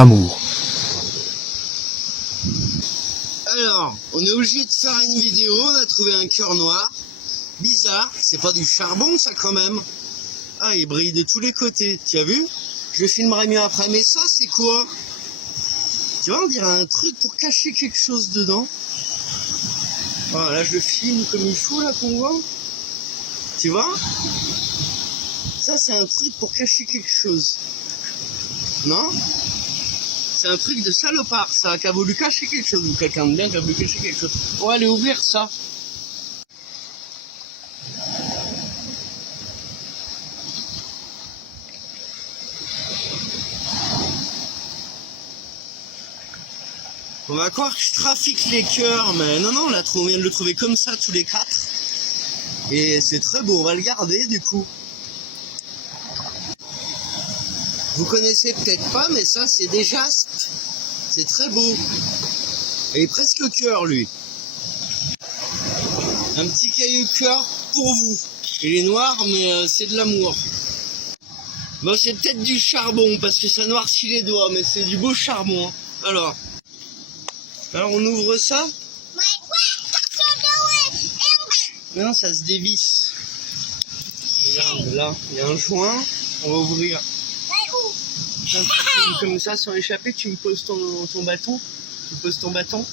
amour. Alors, on est obligé de faire une vidéo, on a trouvé un cœur noir. Bizarre, c'est pas du charbon ça quand même. Ah, il brille de tous les côtés, tu as vu? Je le filmerai mieux après, mais ça c'est quoi? Tu vois, on dirait un truc pour cacher quelque chose dedans. Voilà, là je le filme comme il faut là qu'on voit. Tu vois? Ça c'est un truc pour cacher quelque chose. Non? C'est un truc de salopard ça, qui a voulu cacher quelque chose, ou quelqu'un de bien qui a voulu cacher quelque chose. On va aller ouvrir ça. On va croire que je trafique les cœurs, mais non, on vient de le trouver comme ça, tous les quatre. Et c'est très beau, on va le garder du coup. Vous connaissez peut-être pas, mais ça c'est des jaspes. C'est très beau. Et presque cœur lui. Un petit caillou cœur pour vous. Il est noir, mais c'est de l'amour. Bon, c'est peut-être du charbon, parce que ça noircit les doigts, mais c'est du beau charbon. Hein. Alors on ouvre ça. Non, ça se dévisse. Regarde, là, il y a un joint. On va ouvrir. Comme ça, sans échapper, tu me poses ton bâton. Tu poses ton bâton.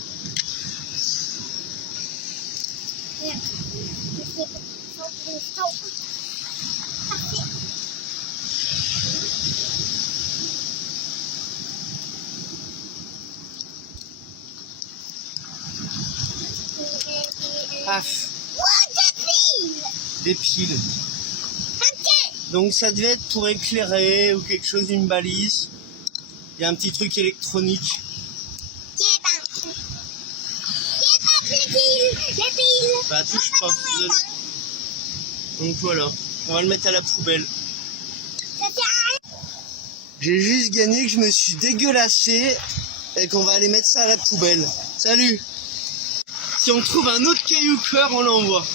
Paf. Des piles. Donc ça devait être pour éclairer ou quelque chose, une balise. Il y a un petit truc électronique. Bah touche pas. Donc voilà, on va le mettre à la poubelle. J'ai juste gagné que je me suis dégueulassé et qu'on va aller mettre ça à la poubelle. Salut! Si on trouve un autre caillou cœur, on l'envoie.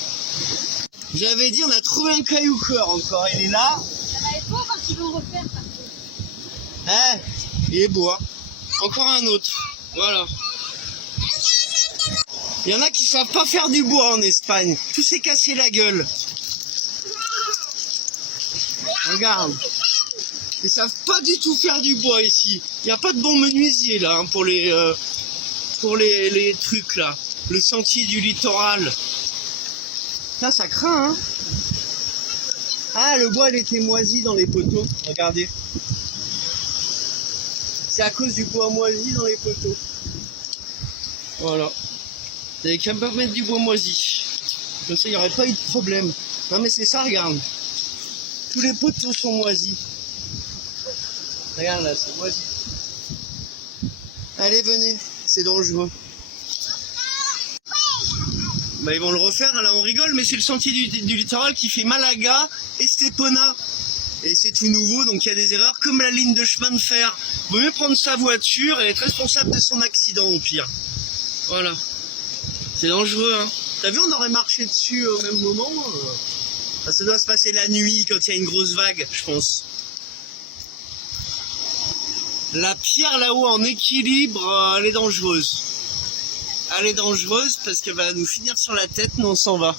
J'avais dit, on a trouvé un caillou cœur encore, il est là. Ça va être beau quand ils vont refaire. Ah, il est beau, hein. Encore un autre, voilà. Il y en a qui savent pas faire du bois en Espagne. Tout s'est cassé la gueule. Regarde. Ils savent pas du tout faire du bois ici. Il n'y a pas de bon menuisier là hein, pour les trucs là. Le sentier du littoral. Ça craint hein. Ah, le bois il était moisi dans les poteaux. Regardez. C'est à cause du bois moisi dans les poteaux. Voilà. Vous n'avez qu'à pas mettre du bois moisi. Comme ça il n'y aurait pas eu de problème. Non mais c'est ça, regarde. Tous les poteaux sont moisis. Regarde là, c'est moisi. Allez, venez, c'est dangereux. Bah ils vont le refaire, là on rigole, mais c'est le sentier du littoral qui fait Malaga, Estepona. Et c'est tout nouveau, donc il y a des erreurs, comme la ligne de chemin de fer. Vaut mieux prendre sa voiture et être responsable de son accident au pire. Voilà. C'est dangereux, hein. T'as vu, on aurait marché dessus au même moment. Ça doit se passer la nuit, quand il y a une grosse vague, je pense. La pierre là-haut en équilibre, elle est dangereuse. Elle est dangereuse parce qu'elle va nous finir sur la tête, mais on s'en va.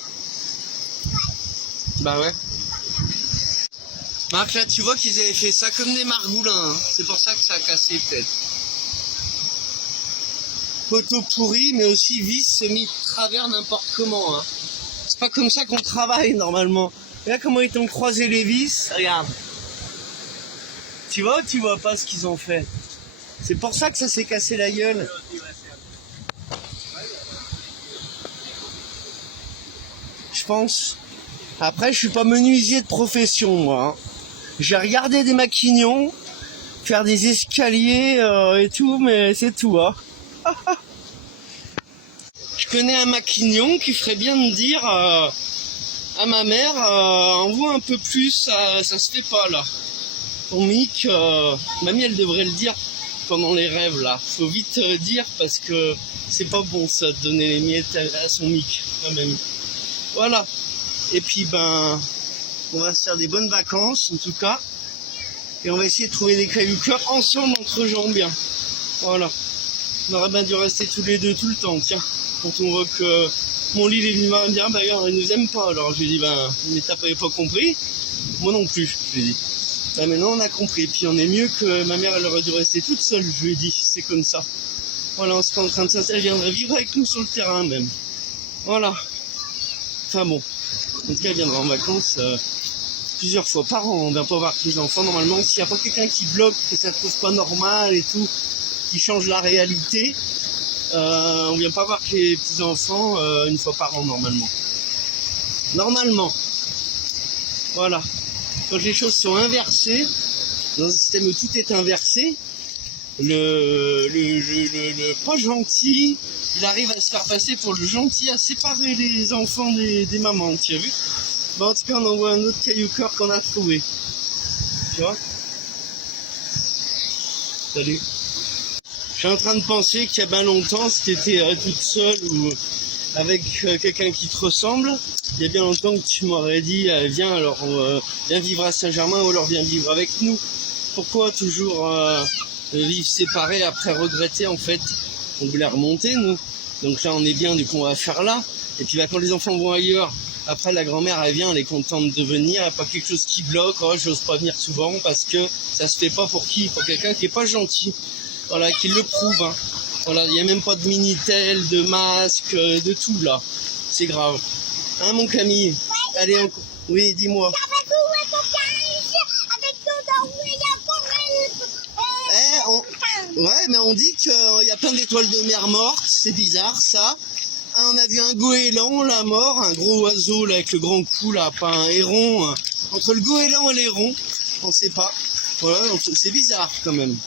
Bah ouais. Marc, là tu vois qu'ils avaient fait ça comme des margoulins. Hein. C'est pour ça que ça a cassé peut-être. Poteau pourri, mais aussi vis mis de travers n'importe comment. Hein. C'est pas comme ça qu'on travaille normalement. Regarde comment ils t'ont croisé les vis. Regarde. Tu vois ou tu vois pas ce qu'ils ont fait? C'est pour ça que ça s'est cassé la gueule. Je pense. Après, je suis pas menuisier de profession, moi. Hein. J'ai regardé des maquignons, faire des escaliers et tout, mais c'est tout. Hein. Je connais un maquignon qui ferait bien de dire à ma mère, envoie un peu plus, ça se fait pas là. Ton mic, mamie elle devrait le dire pendant les rêves là. Faut vite dire parce que c'est pas bon ça de donner les miettes à son mic quand même. Voilà. Et puis ben on va se faire des bonnes vacances en tout cas. Et on va essayer de trouver des cailloux cœur ensemble entre gens bien. Voilà. On aurait bien dû rester tous les deux tout le temps, tiens. Quand on voit que mon lit est venu me dire, bah il nous aime pas. Alors je lui ai dit, mais t'avais pas compris. Moi non plus, je lui ai dit. Bah maintenant on a compris. Puis on est mieux que ma mère, elle aurait dû rester toute seule, je lui ai dit. C'est comme ça. Voilà, on serait en train de s'installer, elle viendrait vivre avec nous sur le terrain même. Voilà. Enfin bon. En tout cas, elle viendra en vacances plusieurs fois par an. On vient pas voir les enfants. Normalement, s'il n'y a pas quelqu'un qui bloque, que ça trouve pas normal et tout, qui change la réalité, on vient pas voir les petits-enfants une fois par an normalement. Normalement. Voilà. Quand les choses sont inversées, dans un système où tout est inversé, le pas gentil, il arrive à se faire passer pour le gentil, à séparer les enfants des mamans, tu as vu? Bon, en tout cas, on envoie un autre caillou cœur qu'on a trouvé. Tu vois? Salut. Je suis en train de penser qu'il y a bien longtemps, si tu étais toute seule ou avec quelqu'un qui te ressemble, il y a bien longtemps que tu m'aurais dit viens vivre à Saint-Germain ou alors viens vivre avec nous. Pourquoi toujours vivre séparés après regretter en fait? On voulait remonter nous. Donc là on est bien, du coup on va faire là. Et puis quand les enfants vont ailleurs, après la grand-mère elle vient, elle est contente de venir, il n'y a pas quelque chose qui bloque, oh, j'ose pas venir souvent parce que ça se fait pas pour qui? Pour quelqu'un qui est pas gentil. Voilà, qui le prouve. Hein. Voilà, il n'y a même pas de Minitel, de masque, de tout là. C'est grave. Hein mon Camille? Ouais. Allez, oui, dis-moi. Ouais, mais on dit qu'il y a plein d'étoiles de mer mortes. C'est bizarre ça. On a vu un goéland là mort, un gros oiseau là avec le grand cou là, pas un héron. Hein. Entre le goéland et l'héron, on sait pas. Voilà, donc c'est bizarre quand même.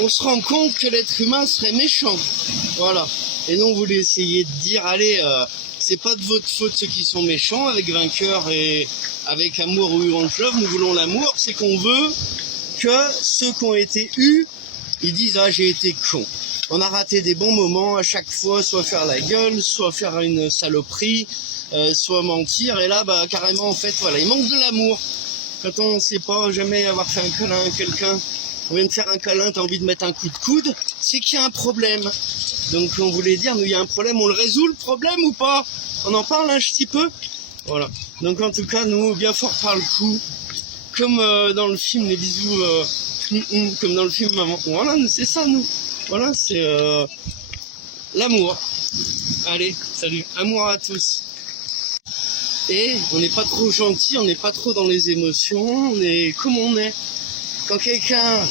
On se rend compte que l'être humain serait méchant. Voilà. Et nous, on voulait essayer de dire, allez, c'est pas de votre faute ceux qui sont méchants, avec vainqueur et avec amour ou want love, nous voulons l'amour, c'est qu'on veut que ceux qui ont été eus, ils disent, ah, j'ai été con. On a raté des bons moments à chaque fois, soit faire la gueule, soit faire une saloperie, soit mentir. Et là, bah, carrément, en fait, voilà, il manque de l'amour. Quand on ne sait pas jamais avoir fait un câlin à quelqu'un, on vient de faire un câlin, t'as envie de mettre un coup de coude, c'est qu'il y a un problème. Donc on voulait dire, nous il y a un problème, on le résout le problème ou pas? On en parle un petit peu? Voilà. Donc en tout cas, nous, bien fort par le cou, comme dans le film, les bisous, comme dans le film Maman. Voilà, c'est ça nous. Voilà, c'est l'amour. Allez, salut, amour à tous. Et on n'est pas trop gentil, on n'est pas trop dans les émotions, on est comme on est. Quand quelqu'un,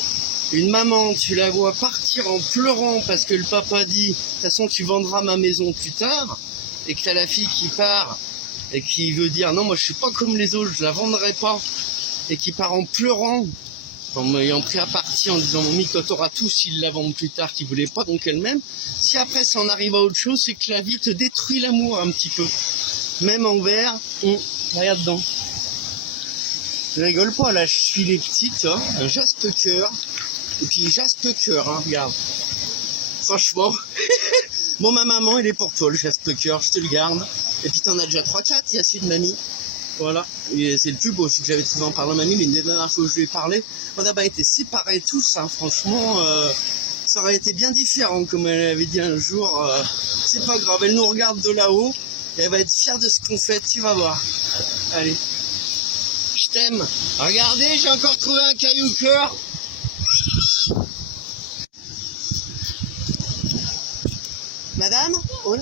une maman, tu la vois partir en pleurant parce que le papa dit, de toute façon tu vendras ma maison plus tard, et que tu as la fille qui part et qui veut dire, non moi je suis pas comme les autres, je la vendrai pas, et qui part en pleurant, en ayant pris à partie en disant, mamie quand t'auras tout, s'ils la vendent plus tard, qu'ils voulaient pas donc elle-même, si après ça en arrive à autre chose, c'est que la vie te détruit l'amour un petit peu. Même envers, regarde dedans. Je rigole pas, là, je suis les petits, tu vois, un jaspe cœur, et puis jaspe cœur, hein, regarde. Franchement, bon, ma maman, il est pour toi, le jaspe cœur, je te le garde. Et puis t'en as déjà 3-4, il y a celui de mamie. Voilà, et c'est le plus beau, celui que j'avais trouvé en parlant de mamie, mais une des dernières fois que je lui ai parlé, on n'a pas été séparés tous, hein, franchement, ça aurait été bien différent, comme elle avait dit un jour, c'est pas grave, elle nous regarde de là-haut, et elle va être fière de ce qu'on fait, tu vas voir. Allez. Je t'aime. Regardez, j'ai encore trouvé un caillou cœur. Madame? Oui.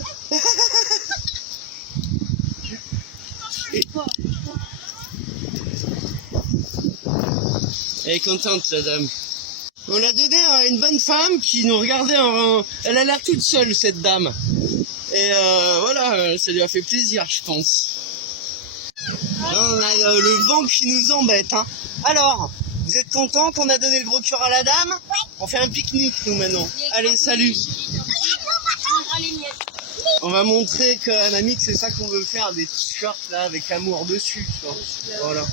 Elle est contente, la dame. On l'a donné à une bonne femme qui nous regardait Elle a l'air toute seule, cette dame. Et voilà, ça lui a fait plaisir, je pense. Là, on a le vent qui nous embête. Hein. Alors, vous êtes content qu'on a donné le gros cœur à la dame? Oui. On fait un pique-nique, nous, maintenant. Allez, salut. On va montrer à mamie que c'est ça qu'on veut faire, des t-shirts là avec amour dessus. Voilà.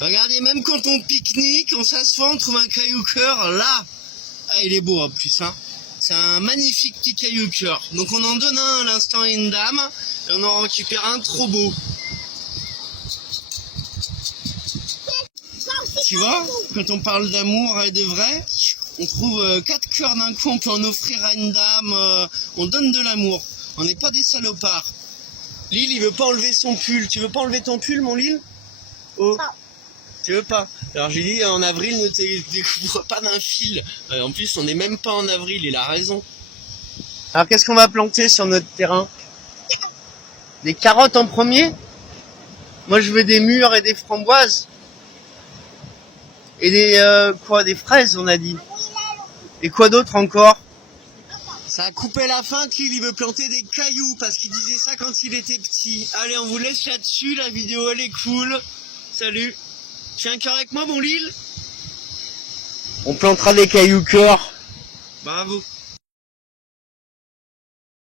Regardez, même quand on pique-nique, on s'assoit, on trouve un caillou cœur là. Ah, il est beau en plus, hein. C'est un magnifique petit caillou cœur. Donc on en donne un à l'instant à une dame et on en récupère un trop beau. tu vois, quand on parle d'amour et de vrai, on trouve 4 cœurs d'un coup, on peut en offrir à une dame, on donne de l'amour. On n'est pas des salopards. Lille, il veut pas enlever son pull. Tu veux pas enlever ton pull, mon Lille? Oh. Non. Tu veux pas? Alors j'ai dit, en avril, ne te découvre pas d'un fil. En plus, on n'est même pas en avril, il a raison. Alors qu'est-ce qu'on va planter sur notre terrain? Des carottes en premier? Moi, je veux des mûres et des framboises. Et des fraises, on a dit. Et quoi d'autre encore? Ça a coupé la fin, qu'il il veut planter des cailloux, parce qu'il disait ça quand il était petit. Allez, on vous laisse là-dessus, la vidéo elle est cool. Salut. Tu es un cœur avec moi, mon Lille? On plantera des cailloux cœur. Bravo.